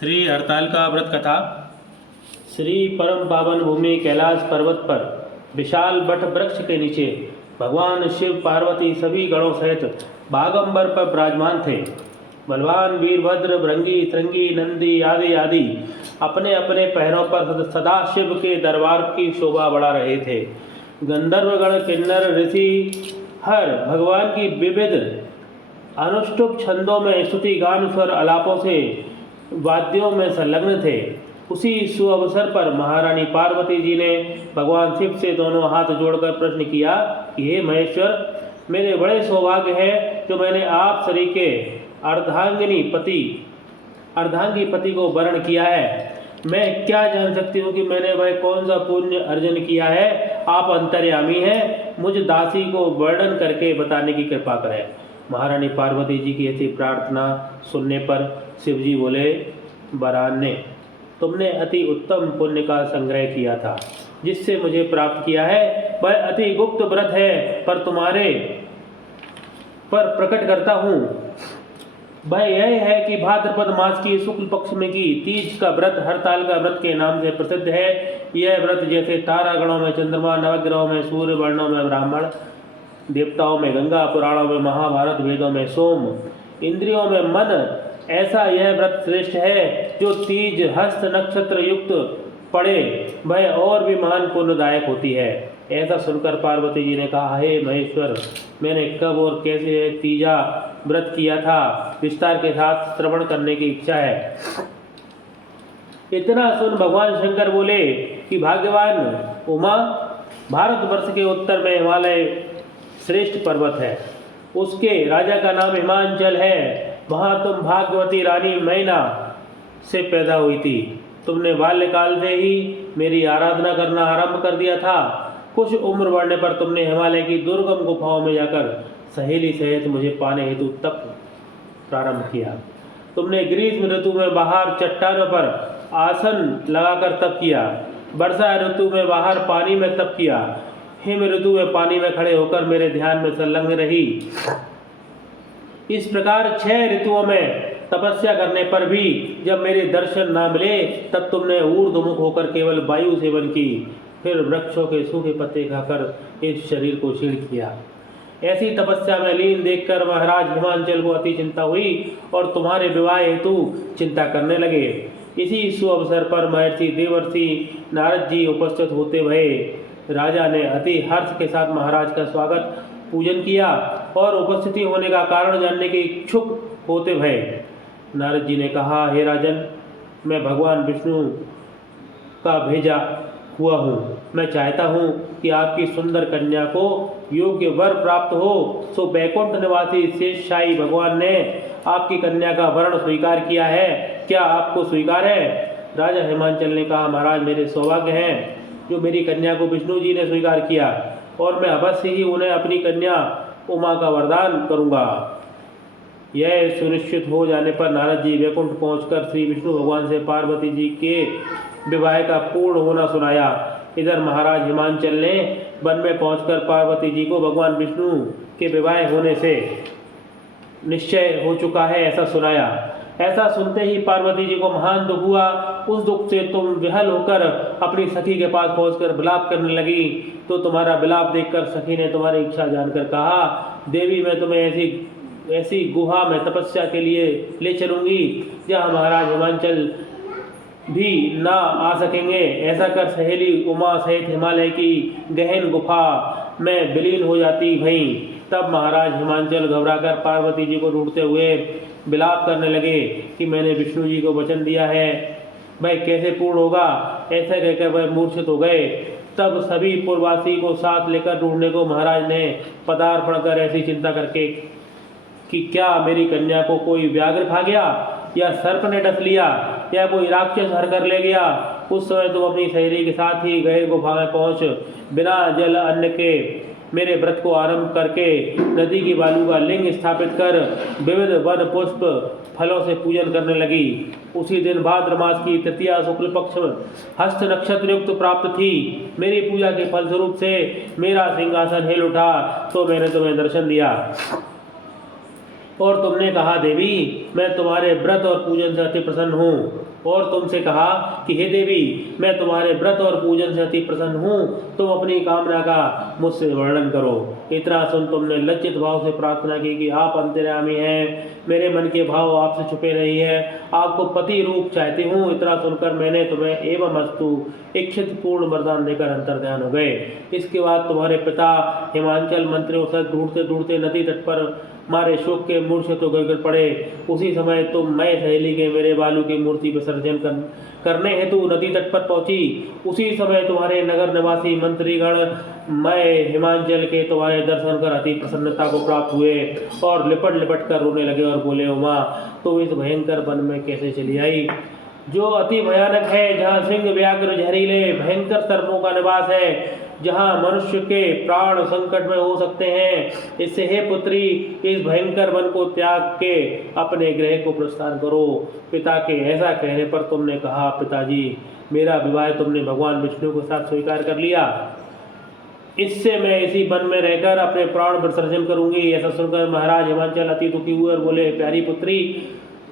श्री हरतालिका व्रत कथा। श्री परम पावन भूमि कैलाश पर्वत पर विशाल बट वृक्ष के नीचे भगवान शिव पार्वती सभी गणों सहित बागंबर पर विराजमान थे। बलवान वीरभद्र, भृंगी, श्रृंगी, नंदी आदि आदि अपने अपने पैरों पर सदा शिव के दरबार की शोभा बढ़ा रहे थे। गंधर्वगण, किन्नर, ऋषि हर भगवान की विविध अनुष्टुप छंदों में स्तुति गान स्वर आलापों से वाद्यों में संलग्न थे। उसी सुअवसर पर महारानी पार्वती जी ने भगवान शिव से दोनों हाथ जोड़कर प्रश्न किया कि हे महेश्वर, मेरे बड़े सौभाग्य है जो मैंने आप सरीखे अर्धांगी पति को वर्ण किया है। मैं क्या जान सकती हूँ कि मैंने वह कौन सा पुण्य अर्जन किया है। आप अंतर्यामी हैं, मुझ दासी को वर्णन करके बताने की कृपा करें। महारानी पार्वती जी की ऐसी प्रार्थना सुनने पर शिवजी बोले, वरान ने तुमने अति उत्तम पुण्य का संग्रह किया था जिससे मुझे प्राप्त किया है। वह अति गुप्त व्रत है, पर तुम्हारे पर प्रकट करता हूँ। वह यह है कि भाद्रपद मास की शुक्ल पक्ष में की तीज का व्रत हरतालिका व्रत के नाम से प्रसिद्ध है। यह व्रत जैसे तारागणों में चंद्रमा, नवग्रहों में सूर्य, वर्णों में ब्राह्मण, देवताओं में गंगा, पुराणों में महाभारत, वेदों में सोम, इंद्रियों में मन, ऐसा यह व्रत श्रेष्ठ है। जो तीज हस्त नक्षत्र युक्त पड़े वह और भी महान पुण्यदायक होती है। ऐसा सुनकर पार्वती जी ने कहा, हे महेश्वर, मैंने कब और कैसे तीजा व्रत किया था, विस्तार के साथ श्रवण करने की इच्छा है। इतना सुन भगवान शंकर बोले कि भाग्यवान उमा, भारतवर्ष के उत्तर में हिमालय श्रेष्ठ पर्वत है। उसके राजा का नाम हिमांचल है। वहाँ तुम भाग्यवती रानी मैना से पैदा हुई थी। तुमने बाल्यकाल से ही मेरी आराधना करना आरंभ कर दिया था। कुछ उम्र बढ़ने पर तुमने हिमालय की दुर्गम गुफाओं में जाकर सहेली सहित मुझे पाने हेतु तप प्रारंभ किया। तुमने ग्रीष्म ऋतु में बाहर चट्टानों पर आसन लगाकर तप किया। वर्षा ऋतु में बाहर पानी में तप किया। हिम ऋतु में पानी में खड़े होकर मेरे ध्यान में संलग्न रही। इस प्रकार 6 ऋतुओं में तपस्या करने पर भी जब मेरे दर्शन ना मिले तब तुमने ऊर्ध्वमुख होकर केवल वायु सेवन की, फिर वृक्षों के सूखे पत्ते खाकर इस शरीर को क्षीण किया। ऐसी तपस्या में लीन देखकर महाराज हिमांचल को अति चिंता हुई और तुम्हारे विवाह हेतु चिंता करने लगे। इसी सुअवसर पर महर्षि देवर्षि नारद जी उपस्थित होते भये राजा ने अति हर्ष के साथ महाराज का स्वागत पूजन किया और उपस्थिति होने का कारण जानने के इच्छुक होते भये नारद जी ने कहा, हे राजन, मैं भगवान विष्णु का भेजा हुआ हूँ। मैं चाहता हूँ कि आपकी सुंदर कन्या को योग्य वर प्राप्त हो। सो बैकुंठ निवासी शेषशाही भगवान ने आपकी कन्या का वर्ण स्वीकार किया है। क्या आपको स्वीकार है? राजा हिमांचल ने कहा, महाराज, मेरे सौभाग्य हैं जो मेरी कन्या को विष्णु जी ने स्वीकार किया और मैं अवश्य ही उन्हें अपनी कन्या उमा का वरदान करूँगा। यह सुनिश्चित हो जाने पर नारद जी वैकुंठ पहुंचकर श्री विष्णु भगवान से पार्वती जी के विवाह का पूर्ण होना सुनाया। इधर महाराज हिमांचल ने वन में पहुंचकर पार्वती जी को भगवान विष्णु के विवाह होने से निश्चय हो चुका है ऐसा सुनाया। ऐसा सुनते ही पार्वती जी को महान दुख हुआ। उस दुख से तुम विहल होकर अपनी सखी के पास पहुंचकर विलाप करने लगी। तो तुम्हारा विलाप देखकर सखी ने तुम्हारी इच्छा जानकर कहा, देवी, मैं तुम्हें ऐसी गुहा में तपस्या के लिए ले चलूँगी जहाँ महाराज हिमांचल भी ना आ सकेंगे। ऐसा कर सहेली उमा सहित हिमालय की गहन गुफा में विलीन हो जाती भई। तब महाराज हिमांचल घबराकर पार्वती जी को ढूंढते हुए विलाप करने लगे कि मैंने विष्णु जी को वचन दिया है, वह कैसे पूर्ण होगा। ऐसा कहकर वह मूर्छित हो गए। तब सभी पूर्ववासी को साथ लेकर ढूंढने को महाराज ने पदार्पण कर ऐसी चिंता करके कि क्या मेरी कन्या को कोई व्याघ्र खा गया या सर्प ने डस लिया या कोई राक्षस हर कर ले गया। उस समय तुम अपनी सहेली के साथ ही गए गुफा में पहुँच बिना जल अन्न के मेरे व्रत को आरंभ करके नदी की बालू का लिंग स्थापित कर विविध वन पुष्प फलों से पूजन करने लगी। उसी दिन भाद्र मास की तृतीया शुक्ल पक्ष हस्त नक्षत्र युक्त प्राप्त थी। मेरी पूजा के फलस्वरूप से मेरा सिंहासन हिल उठा तो मैंने तुम्हें दर्शन दिया और तुमने कहा, देवी, मैं तुम्हारे व्रत और पूजन से अति प्रसन्न हूँ। और तुमसे कहा कि हे देवी, मैं तुम्हारे व्रत और पूजन से अति प्रसन्न हूँ, तुम अपनी कामना का मुझसे वर्णन करो। इतना सुन तुमने लज्जित भाव से प्रार्थना की कि आप अंतर्यामी हैं, मेरे मन के भाव आपसे छुपे नहीं है, आपको पति रूप चाहती हूँ। इतना सुनकर मैंने तुम्हें एवं अस्तु इच्छित पूर्ण वरदान देकर अंतर्ध्यान हो गए। इसके बाद तुम्हारे पिता हिमांचल मंत्रियों से ढूंढते ढूंढते नदी तट पर मारे शोक के मूर्छ से तो गिर पड़े। उसी समय तुम मैं सहेली के मेरे बालू की मूर्ति विसर्जन करने हेतु नदी तट पर पहुंची। उसी समय तुम्हारे नगर निवासी मंत्रीगण मैं हिमांचल के तुम्हारे दर्शन कर अति प्रसन्नता को प्राप्त हुए और लिपट लिपट कर रोने लगे और बोले, उमा तो इस भयंकर वन में कैसे चली आई, जो अति भयानक है, जहाँ सिंह व्याघ्र जहरीले भयंकर सर्पों का निवास है, जहाँ मनुष्य के प्राण संकट में हो सकते हैं। इससे हे पुत्री, इस भयंकर वन को त्याग के अपने गृह को प्रस्थान करो। पिता के ऐसा कहने पर तुमने कहा, पिताजी मेरा विवाह तुमने भगवान विष्णु के साथ स्वीकार कर लिया, इससे मैं इसी वन में रहकर अपने प्राण विसर्जन करूंगी। ऐसा सुनकर महाराज हिमांचल अति दुखी हुए और बोले, प्यारी पुत्री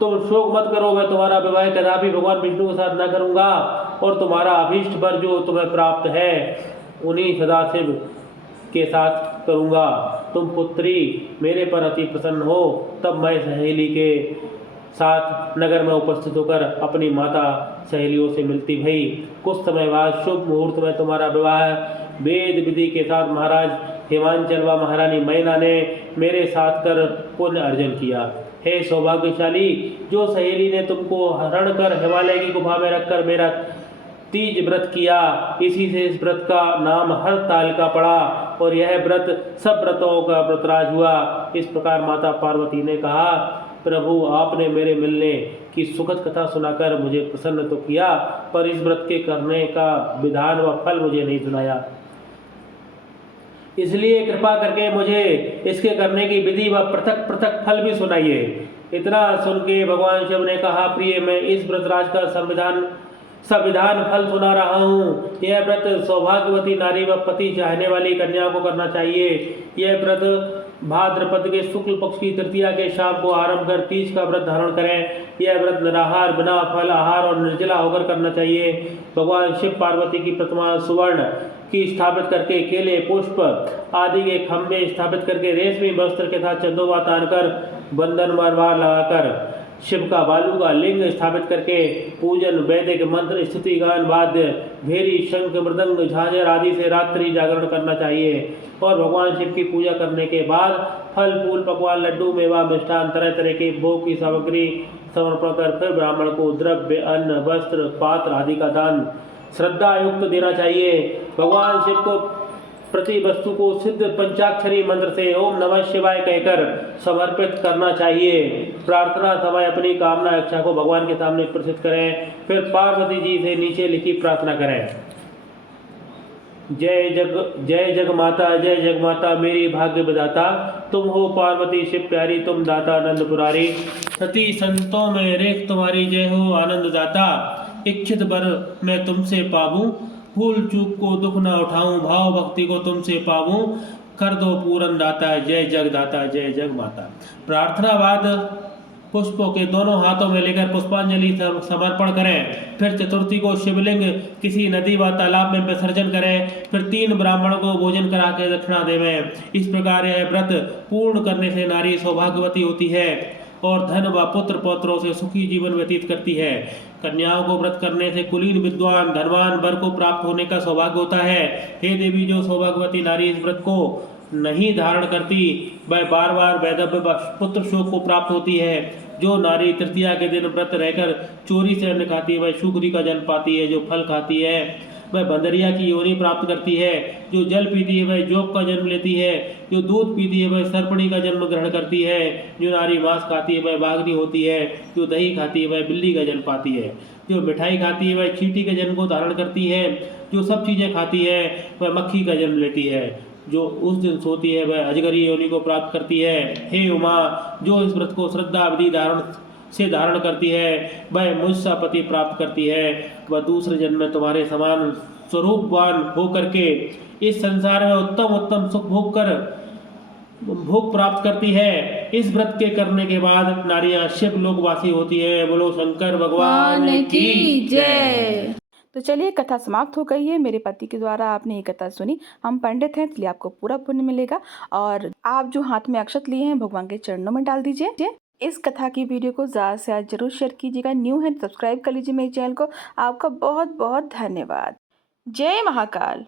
तुम शोक मत करो, मैं तुम्हारा विवाह कदापि भगवान विष्णु के साथ न करूंगा और तुम्हारा अभीष्ट वर जो तुम्हें प्राप्त है उन्हीं सदाशिव के साथ करूंगा। तुम पुत्री मेरे पर अति प्रसन्न हो। तब मैं सहेली के साथ नगर में उपस्थित होकर अपनी माता सहेलियों से मिलती भई। कुछ समय बाद शुभ मुहूर्त में तुम्हारा विवाह वेद विधि के साथ महाराज हिमांचल व महारानी मैना ने मेरे साथ कर पुण्य अर्जन किया। हे सौभाग्यशाली, जो सहेली ने तुमको हरण कर हिमालय की गुफा में रखकर मेरा तीज व्रत किया, इसी से इस व्रत का नाम हर ताल का पड़ा और यह व्रत सब व्रतों का व्रतराज हुआ। इस प्रकार माता पार्वती ने कहा, प्रभु आपने मेरे मिलने की सुखद कथा सुनाकर मुझे प्रसन्न तो किया, पर इस व्रत के करने का विधान व फल मुझे नहीं सुनाया, इसलिए कृपा करके मुझे इसके करने की विधि व पृथक पृथक फल भी सुनाइए। इतना सुन के भगवान शिव ने कहा, प्रिय मैं इस व्रतराज का संविधान फल सुना रहा हूँ। यह व्रत सौभाग्यवती नारी व पति चाहने वाली कन्या को करना चाहिए। यह व्रत भाद्रपद के शुक्ल पक्ष की तृतीया के शाम को आरंभ कर तीज का व्रत धारण करें। यह व्रत निराहार बिना फल आहार और निर्जला होकर करना चाहिए। भगवान शिव पार्वती की प्रतिमा सुवर्ण की स्थापित करके केले पुष्प आदि के खंभे स्थापित करके रेशमी वस्त्र के साथ चंदोवा तान कर बंधन मारवार लगाकर शिव का बालू का लिंग स्थापित करके पूजन वैदिक मंत्र स्तुति गान वाद्य भेरी शंख मृदंग झांझर आदि से रात्रि जागरण करना चाहिए और भगवान शिव की पूजा करने के बाद फल फूल पकवान लड्डू मेवा मिष्ठान तरह तरह के भोग की सामग्री समर्पण कर फिर ब्राह्मण को द्रव्य अन्न वस्त्र पात्र आदि का दान श्रद्धा युक्त देना चाहिए। भगवान शिव को प्रति वस्तु को सिद्ध पंचाक्षरी मंत्र से ओम नमः शिवाय कहकर समर्पित करना चाहिए। प्रार्थना समय अपनी कामना इच्छा को भगवान के सामने प्रसिद्ध करें, फिर पार्वती जी से नीचे लिखी प्रार्थना करें। जय जग माता मेरी भाग्य विधाता, तुम हो पार्वती शिव प्यारी, तुम दाता आनंद पुरारी, सती संतों में रेख तुम्हारी जय हो आनंद दाता। इच्छित वर मैं तुमसे पाऊं, भूल चूक को दुख न उठाऊं, भाव भक्ति को तुमसे पाऊं, कर दो पूरन दाता जय जग माता। प्रार्थना बाद पुष्पों के दोनों हाथों में लेकर पुष्पांजलि समर्पण करें। फिर चतुर्थी को शिवलिंग किसी नदी व तालाब में विसर्जन करें। फिर 3 ब्राह्मणों को भोजन करा के दक्षिणा देवें। इस प्रकार यह व्रत पूर्ण करने से नारी सौभाग्यवती होती है और धन व पुत्र पौत्रों से सुखी जीवन व्यतीत करती है। कन्याओं को व्रत करने से कुलीन विद्वान धनवान वर को प्राप्त होने का सौभाग्य होता है। हे देवी, जो सौभाग्यवती नारी इस व्रत को नहीं धारण करती वह बार बार वैधव्य व पुत्र शोक को प्राप्त होती है। जो नारी तृतीया के दिन व्रत रहकर चोरी से अन्न खाती है वह शूकरी का जन्म पाती है। जो फल खाती है वह बंदरिया की योनि प्राप्त करती है। जो जल पीती है वह जोग का जन्म लेती है। जो दूध पीती है वह सर्पणी का जन्म ग्रहण करती है। जो नारी मांस खाती है वह बाघनी होती है। जो दही खाती है वह बिल्ली का जन्म पाती है। जो मिठाई खाती है वह चींटी के जन्म को धारण करती है। जो सब चीज़ें खाती है वह मक्खी का जन्म लेती है। जो उस दिन सोती है वह अजगरी योनि को प्राप्त करती है। हे उमा, जो इस व्रत को श्रद्धा विधि धारण करती है वह मुझसा पति प्राप्त करती है। वह दूसरे जन्म में तुम्हारे समान स्वरूपवान होकर के इस संसार में उत्तम उत्तम सुख भोग कर भोग प्राप्त करती है। इस व्रत के करने के बाद नारियां शिव लोकवासी होती हैं। बोलो शंकर भगवान की जय। तो चलिए, कथा समाप्त हो गई है। मेरे पति के द्वारा आपने ये कथा सुनी। हम पंडित हैं, इसलिए आपको पूरा पुण्य मिलेगा। और आप जो हाथ में अक्षत लिए हैं, भगवान के चरणों में डाल दीजिए। इस कथा की वीडियो को ज़्यादा से ज़्यादा जरूर शेयर कीजिएगा। न्यू है, सब्सक्राइब कर लीजिए मेरे चैनल को। आपका बहुत बहुत धन्यवाद। जय महाकाल।